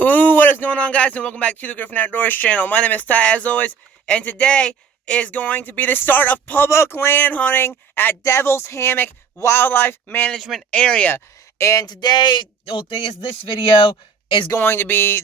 Ooh, what is going on, guys, and welcome back to the Griffin Outdoors channel. My name is Ty, as always, and today is going to be the start of public land hunting at Devil's Hammock Wildlife Management Area. And today, the thing is, this video is going to be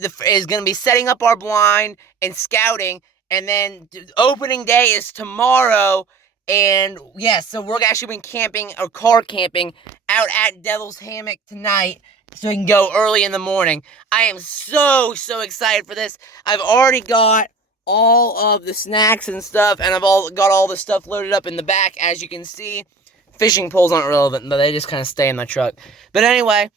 setting up our blind and scouting, and then opening day is tomorrow. And yeah, so we're actually been camping or car camping out at Devil's Hammock tonight, so we can go early in the morning. I am so excited for this. I've already got all of the snacks and stuff, and I've got all the stuff loaded up in the back, as you can see. Fishing poles aren't relevant, but they just kind of stay in my truck. But anyway,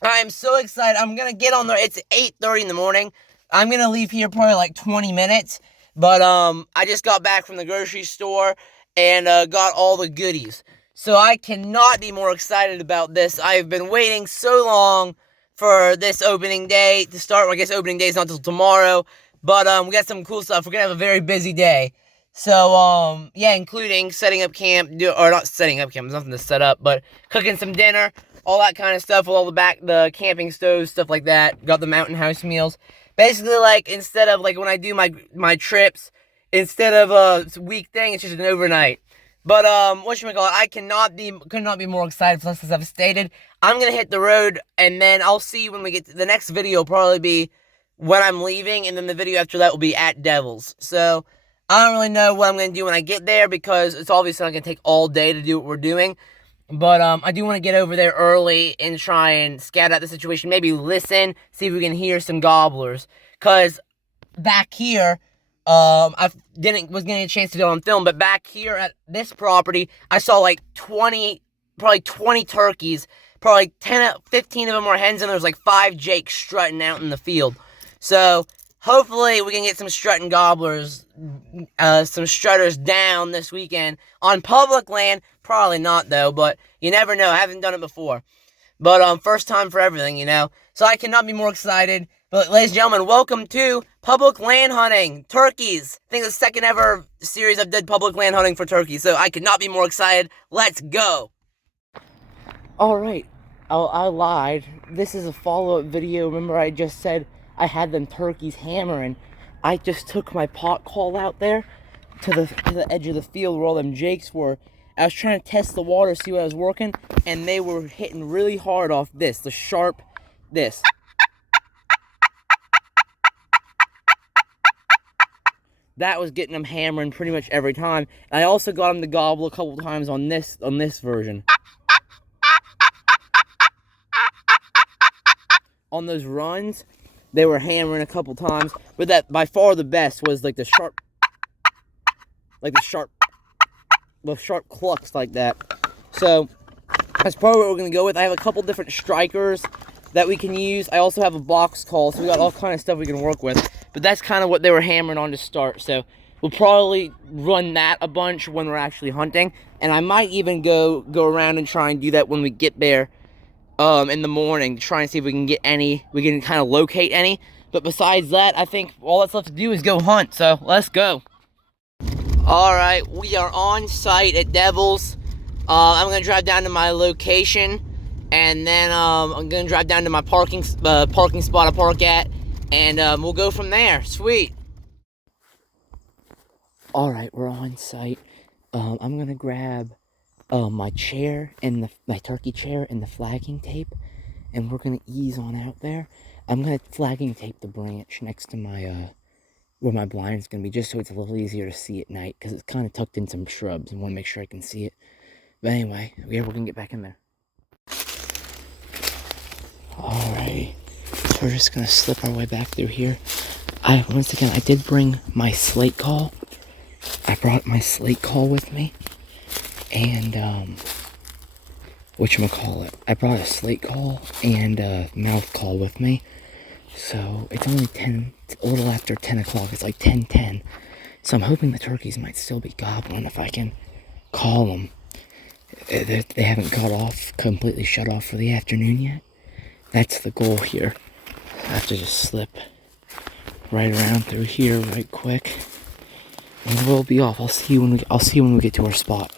I'm so excited. I'm gonna get on there. It's 8:30 in the morning. I'm gonna leave here probably like 20 minutes. But I just got back from the grocery store and got all the goodies. So I cannot be more excited about this. I've been waiting so long for this opening day to start. Well, I guess opening day is not until tomorrow. But we got some cool stuff. We're gonna have a very busy day. So yeah, including setting up camp, or not setting up camp, there's nothing to set up, but cooking some dinner, all that kind of stuff with all the camping stoves, stuff like that. Got the mountain house meals. Basically, like, instead of, like, when I do my trips, instead of a week thing, it's just an overnight. But, whatchamacallit, I could not be more excited for this, as I've stated. I'm gonna hit the road, and then I'll see you when we get to the next video. Will probably be when I'm leaving, and then the video after that will be at Devil's. So, I don't really know what I'm gonna do when I get there, because it's obviously not gonna take all day to do what we're doing. But I do want to get over there early and try and scout out the situation. Maybe listen, see if we can hear some gobblers. Because back here, I was getting a chance to go on film, but back here at this property, I saw like 20 turkeys. Probably 10, 15 of them were hens, and there was like 5 jakes strutting out in the field. So hopefully we can get some strutting gobblers, some strutters down this weekend on public land. Probably not, though, but you never know. I haven't done it before. But first time for everything, you know. So I cannot be more excited. But ladies and gentlemen, welcome to public land hunting. Turkeys. I think it's the second ever series I've did public land hunting for turkeys. So I could not be more excited. Let's go. Alright. I lied. This is a follow-up video. Remember, I just said I had them turkeys hammering. I just took my pot call out there to the edge of the field where all them jakes were. I was trying to test the water, see what I was working, and they were hitting really hard off this, the sharp, this. That was getting them hammering pretty much every time. And I also got them to gobble a couple times on this version. On those runs, they were hammering a couple times, but that by far the best was like the sharp clucks like that. So that's probably what we're gonna go with. I have a couple different strikers that we can use. I also have a box call, so we got all kind of stuff we can work with. But that's kind of what they were hammering on to start. So we'll probably run that a bunch when we're actually hunting, and I might even go around and try and do that when we get there in the morning, to try and see if we can get any. We can kind of locate any. But besides that, I think all that's left to do is go hunt. So let's go. Alright, we are on site at Devil's. I'm going to drive down to my location, and then I'm going to drive down to my parking spot I park at, and we'll go from there. Sweet. Alright, we're on site. I'm going to grab my chair and my turkey chair and the flagging tape, and we're going to ease on out there. I'm going to flagging tape the branch next to my where my blind is going to be, just so it's a little easier to see at night, because it's kind of tucked in some shrubs and want to make sure I can see it. But anyway, yeah, we're going to get back in there. Alright, so we're just going to slip our way back through here. Once again, I did bring my slate call. I brought my slate call with me, and whatchamacallit, I brought a slate call and a mouth call with me. So it's only a little after 10 o'clock. It's like 10:10. So I'm hoping the turkeys might still be gobbling if I can call them. They haven't completely shut off for the afternoon yet. That's the goal here. I have to just slip right around through here right quick, and we'll be off. I'll see you when we get to our spot.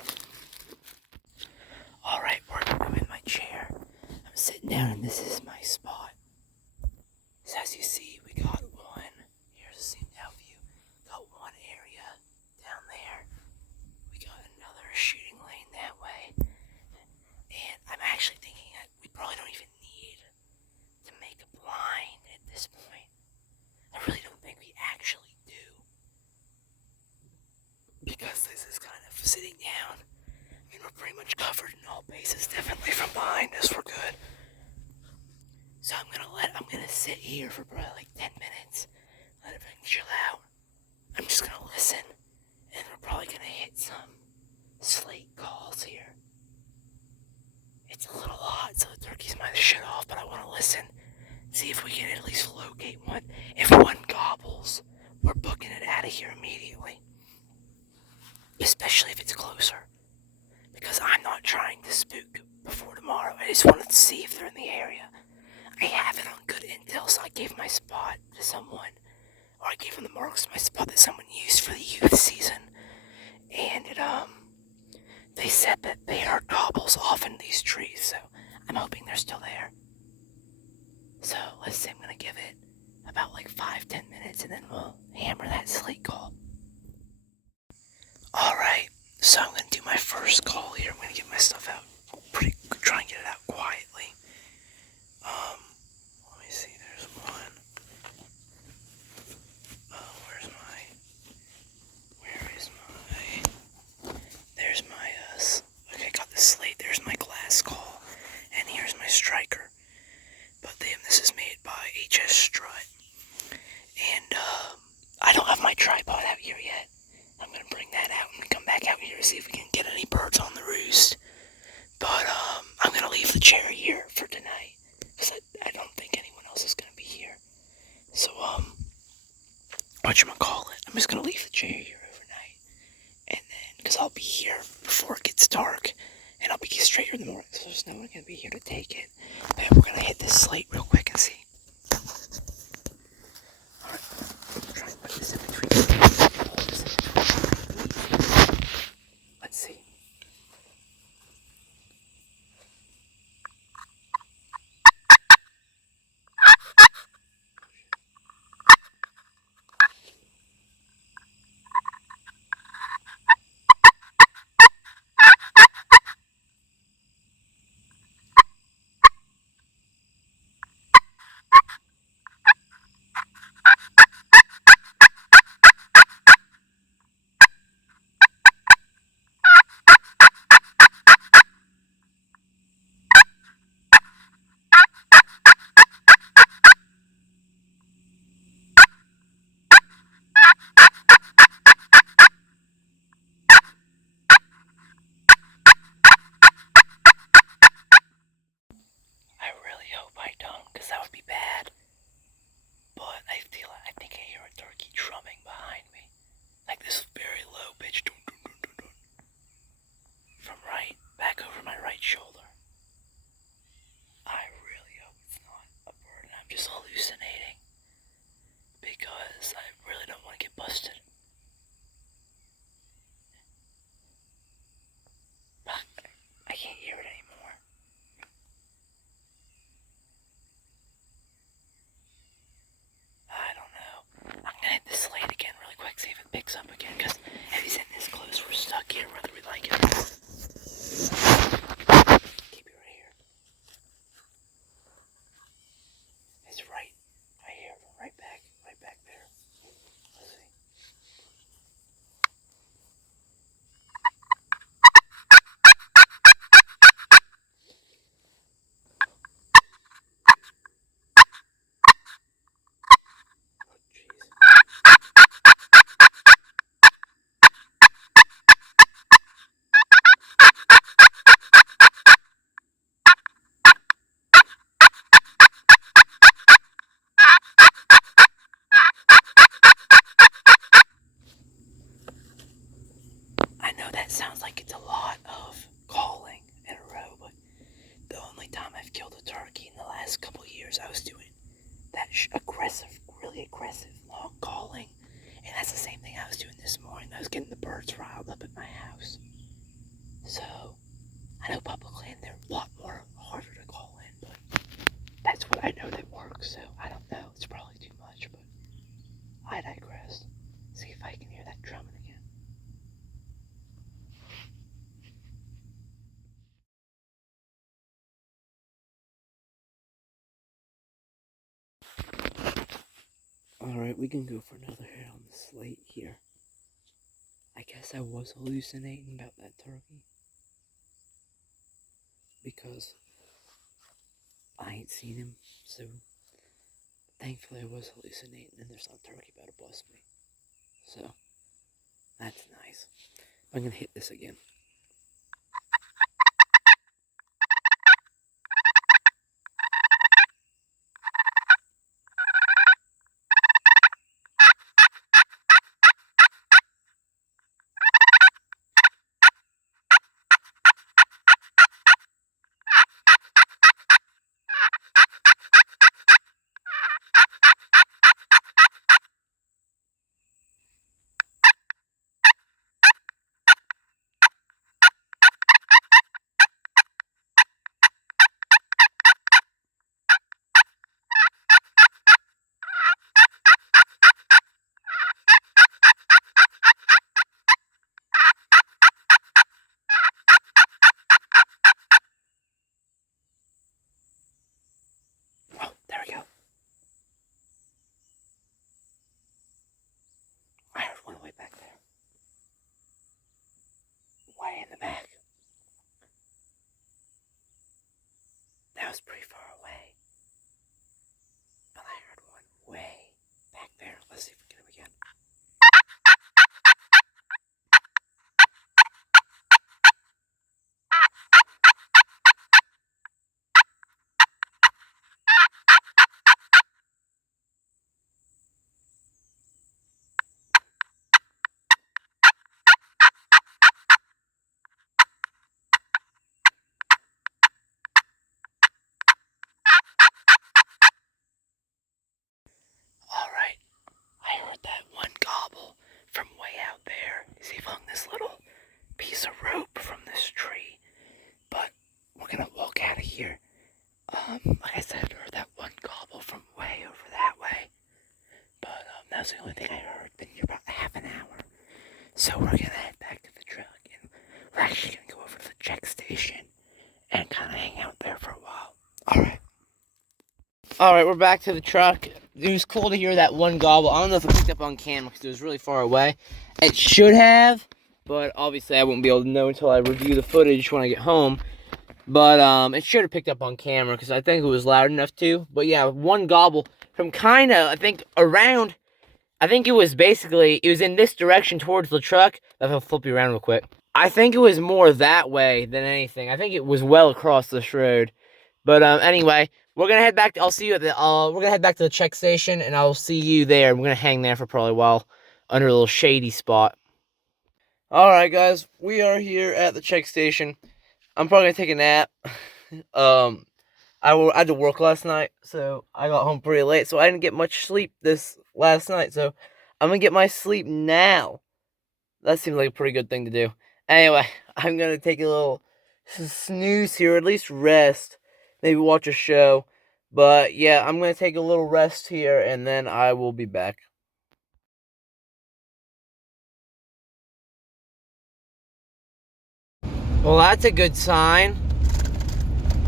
All right, I'm in my chair. I'm sitting down, and this is my spot. So as you see, we got one. Here's a zoomed out view. Got one area down there. We got another shooting lane that way. And I'm actually thinking that we probably don't even need to make a blind at this point. I really don't think we actually do. Because this is kind of sitting down. I mean, we're pretty much covered in all bases. Definitely from behind us, we're good. So I'm gonna sit here for probably like 10 minutes. Let everything chill out. I'm just gonna listen. And we're probably gonna hit some slate calls here. It's a little hot, so the turkeys might shut off, but I wanna listen. See if we can at least locate one. If one gobbles, we're booking it out of here immediately. Especially if it's closer. Because I'm not trying to spook before tomorrow. I just wanted to see if they're in the area. I have it on good intel, so I gave my spot to someone. Or I gave them the marks of my spot that someone used for the youth season. And they said that they heard gobbles off in these trees, so I'm hoping they're still there. So let's say I'm gonna give it about like 5-10 minutes, and then we'll hammer that slate call. Alright, so I'm gonna do my first call here. I'm gonna get my stuff out try and get it out quietly. Let me see, there's one. There's my, okay, got the slate, there's my glass call, and here's my striker. But this is made by HS Strut. And, I don't have my tripod out here yet. I'm gonna bring that out and come back out here to see if we can get any birds on the roost. But, I'm gonna leave the chair here for tonight, because I don't think anyone else is gonna be here. So, whatchamacallit, I'm just gonna leave the chair here overnight. And then, because I'll be here before it gets dark, and I'll be straight here in the morning, so there's no one gonna be here to take it. But we're gonna hit this slate real quick and see. Alright, try and put this in between. Let's see. Up again, because if he's in this close, we're stuck here whether we like it or not. Keep it right here. It's right here, right back there. Let's see. Oh, jeez. I know that sounds like it's a lot of calling in a row, but the only time I've killed a turkey in the last couple years, I was doing that really aggressive, long calling. And that's the same thing I was doing this morning. I was getting the birds riled up at my house. So, I know public land, they're a lot more harder to call in, but that's what I know that works, so I don't know. It's Alright, we can go for another hit on the slate here. I guess I was hallucinating about that turkey. Because I ain't seen him, so thankfully I was hallucinating and there's no turkey about to bust me. So, that's nice. I'm gonna hit this again. Oh, there we go. I heard one way back there. Way in the back. That was pretty far away. But I heard one way back there. Let's see if we can get him again. Alright, I heard that one gobble from way out there. He hung this little piece of rope from this tree. But we're gonna walk out of here. Like I said, I heard that one gobble from way over that way. But that was the only thing I heard. Been here about half an hour. So we're gonna head back to the truck and we're actually gonna go over to the check station and kinda hang out there for a while. Alright, we're back to the truck. It was cool to hear that one gobble. I don't know if it picked up on camera because it was really far away. It should have, but obviously I won't be able to know until I review the footage when I get home. But it should have picked up on camera because I think it was loud enough to. But yeah, one gobble from kind of, I think, around. I think it was basically, it was in this direction towards the truck. I'll flip you around real quick. I think it was more that way than anything. I think it was well across this road. But anyway, we're gonna head back. I'll see you at the. We're gonna head back to the check station, and I'll see you there. We're gonna hang there for probably a while, under a little shady spot. All right, guys, we are here at the check station. I'm probably gonna take a nap. I had to work last night, so I got home pretty late, so I didn't get much sleep this last night. So I'm gonna get my sleep now. That seems like a pretty good thing to do. Anyway, I'm gonna take a little snooze here, or at least rest. Maybe watch a show. But yeah, I'm going to take a little rest here and then I will be back. Well, that's a good sign.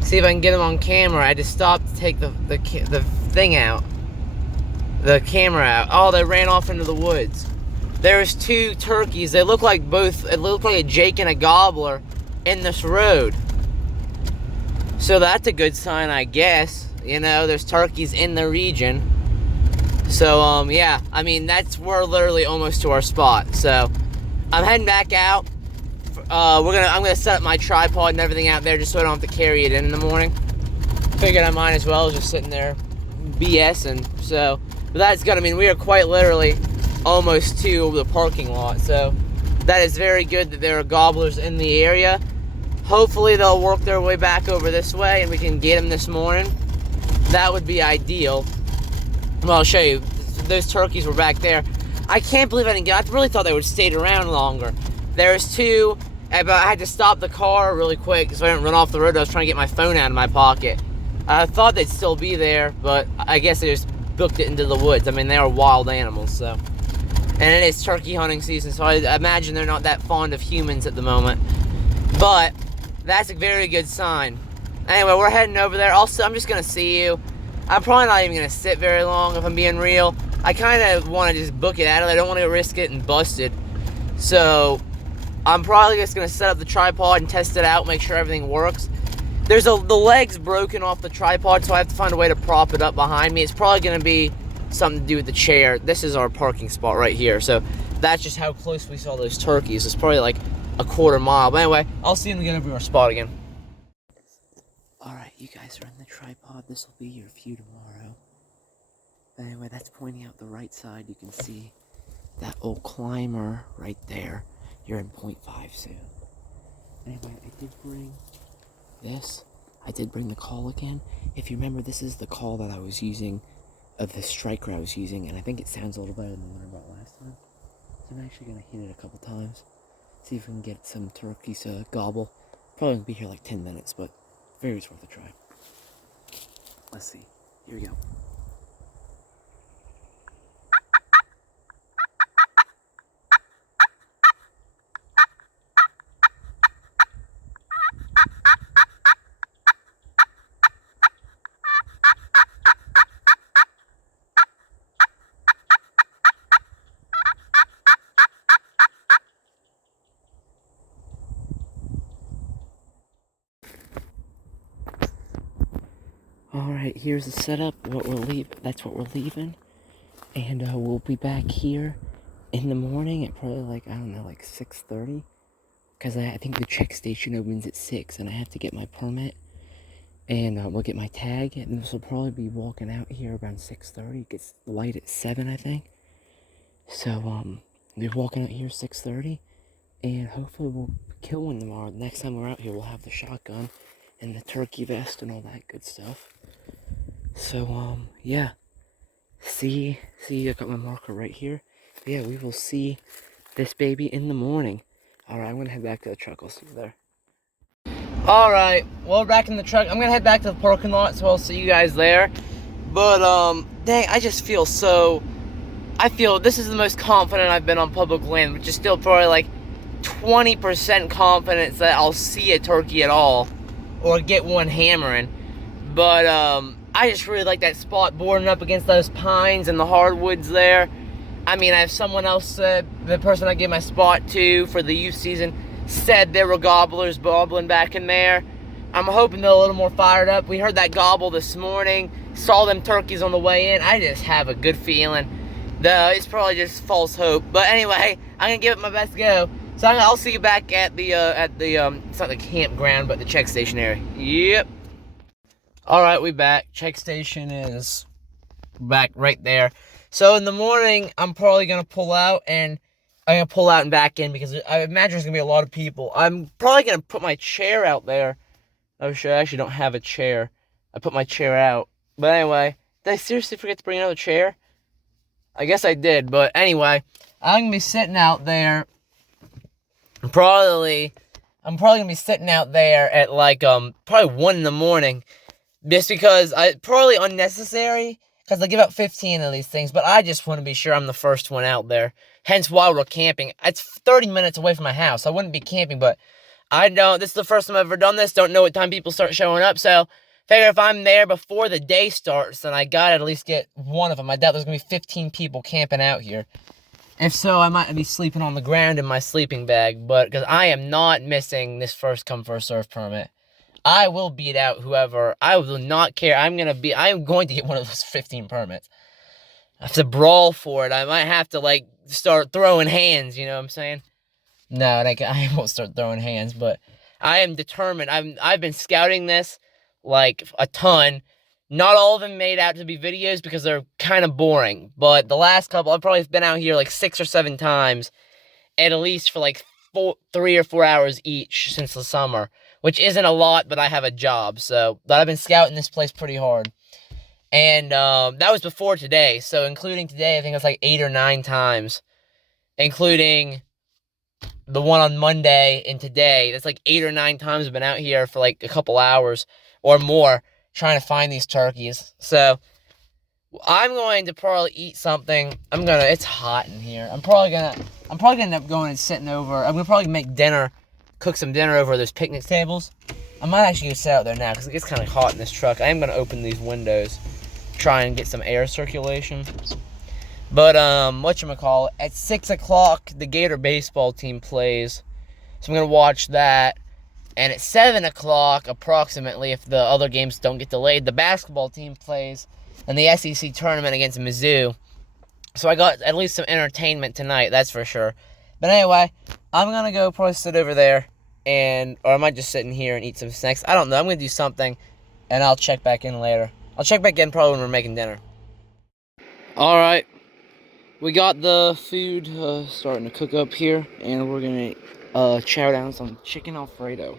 See if I can get them on camera. I just stopped to take the thing out. The camera out. Oh, they ran off into the woods. There's two turkeys. They look like both, it looked like a Jake and a gobbler in this road. So that's a good sign, I guess. You know, there's turkeys in the region. So, yeah. I mean, we're literally almost to our spot. So, I'm heading back out. I'm gonna set up my tripod and everything out there just so I don't have to carry it in the morning. Figured I might as well just sitting there BSing. So, but that's good. I mean, we are quite literally almost to the parking lot. So, that is very good that there are gobblers in the area. Hopefully they'll work their way back over this way and we can get them this morning. That would be ideal. Well, I'll show you. Those turkeys were back there. I can't believe I didn't get. I really thought they would have stayed around longer. There's two, but I had to stop the car really quick so I didn't run off the road. I was trying to get my phone out of my pocket. I thought they'd still be there, but I guess they just booked it into the woods. I mean, they are wild animals, so. And it is turkey hunting season, so I imagine they're not that fond of humans at the moment. But that's a very good sign. Anyway, we're heading over there. I'm just going to see you. I'm probably not even going to sit very long if I'm being real. I kind of want to just book it out of there. I don't want to risk it and busted. So I'm probably just going to set up the tripod and test it out, make sure everything works. The leg's broken off the tripod, so I have to find a way to prop it up behind me. It's probably going to be something to do with the chair. This is our parking spot right here, so that's just how close we saw those turkeys. It's probably like a quarter mile. But anyway, I'll see them get over our spot again. Alright, you guys are in the tripod. This will be your view tomorrow. Anyway, that's pointing out the right side. You can see that old climber right there. You're in 0.5 soon. Anyway, I did bring this. I did bring the call again. If you remember, this is the call that I was using, of the striker I was using, and I think it sounds a little better than the one I brought last time. So I'm actually going to hit it a couple times. See if we can get some turkeys to gobble. Probably going to be here like 10 minutes, but very worth a try. Let's see. Here we go. Alright, here's the setup. That's what we're leaving. And we'll be back here in the morning at probably like, I don't know, like 6:30. Because I think the check station opens at 6 and I have to get my permit. And we'll get my tag. And this will probably be walking out here around 6:30. It gets light at 7, I think. So, we're walking out here 6:30. And hopefully we'll kill one tomorrow. Next time we're out here, we'll have the shotgun and the turkey vest and all that good stuff. So, yeah. See, I got my marker right here. But yeah, we will see this baby in the morning. Alright, I'm gonna head back to the truck. I'll see you there. Alright, well, we're back in the truck. I'm gonna head back to the parking lot, so I'll see you guys there. But, dang, I just feel I feel this is the most confident I've been on public land, which is still probably like 20% confidence that I'll see a turkey at all. Or get one hammering. But, I just really like that spot boarding up against those pines and the hardwoods there. I mean, I have someone else said, the person I gave my spot to for the youth season, said there were gobblers gobbling back in there. I'm hoping they're a little more fired up. We heard that gobble this morning, saw them turkeys on the way in. I just have a good feeling. It's probably just false hope. But anyway, I'm going to give it my best go. So I'll see you back at the it's not the campground, but the check station area. Yep. Alright, we back. Check station is back right there. So in the morning, I'm probably going to pull out, and I'm going to pull out and back in, because I imagine there's going to be a lot of people. I'm probably going to put my chair out there. Oh shit, I actually don't have a chair. I put my chair out. But anyway, did I seriously forget to bring another chair? I guess I did, but anyway, I'm going to be sitting out there. I'm probably going to be sitting out there at like, probably 1 in the morning. Just because probably unnecessary, because they give out 15 of these things, but I just want to be sure I'm the first one out there. Hence why we're camping. It's 30 minutes away from my house. I wouldn't be camping, but this is the first time I've ever done this. Don't know what time people start showing up, so figure if I'm there before the day starts, then I gotta at least get one of them. I doubt there's gonna be 15 people camping out here. If so, I might be sleeping on the ground in my sleeping bag, but because I am not missing this first come first serve permit. I will beat out whoever. I will not care. I am going to get one of those 15 permits. I have to brawl for it. I might have to, like, start throwing hands, you know what I'm saying? No, I won't start throwing hands, but I am determined. I've been scouting this, like, a ton. Not all of them made out to be videos because they're kind of boring. But the last couple, I've probably been out here, like, 6 or 7 times, at least for, like, 3 or 4 hours each since the summer. Which isn't a lot, but I have a job, so but I've been scouting this place pretty hard. And that was before today, so including today, I think it's like 8 or 9 times. Including the one on Monday and today. That's like 8 or 9 times I've been out here for like a couple hours or more trying to find these turkeys. So I'm going to probably eat something. It's hot in here. I'm probably gonna end up going and sitting over. I'm gonna probably make dinner. Cook some dinner over those picnic tables. I might actually go sit out there now because it gets kind of hot in this truck. I am going to open these windows, try and get some air circulation. But, whatchamacallit, at 6 o'clock, the Gator baseball team plays. So I'm going to watch that. And at 7 o'clock, approximately, if the other games don't get delayed, the basketball team plays in the SEC tournament against Mizzou. So I got at least some entertainment tonight, that's for sure. But anyway, I'm going to go probably sit over there, or I might just sit in here and eat some snacks. I don't know. I'm going to do something, and I'll check back in later. I'll check back in probably when we're making dinner. All right. We got the food starting to cook up here, and we're going to chow down some chicken Alfredo.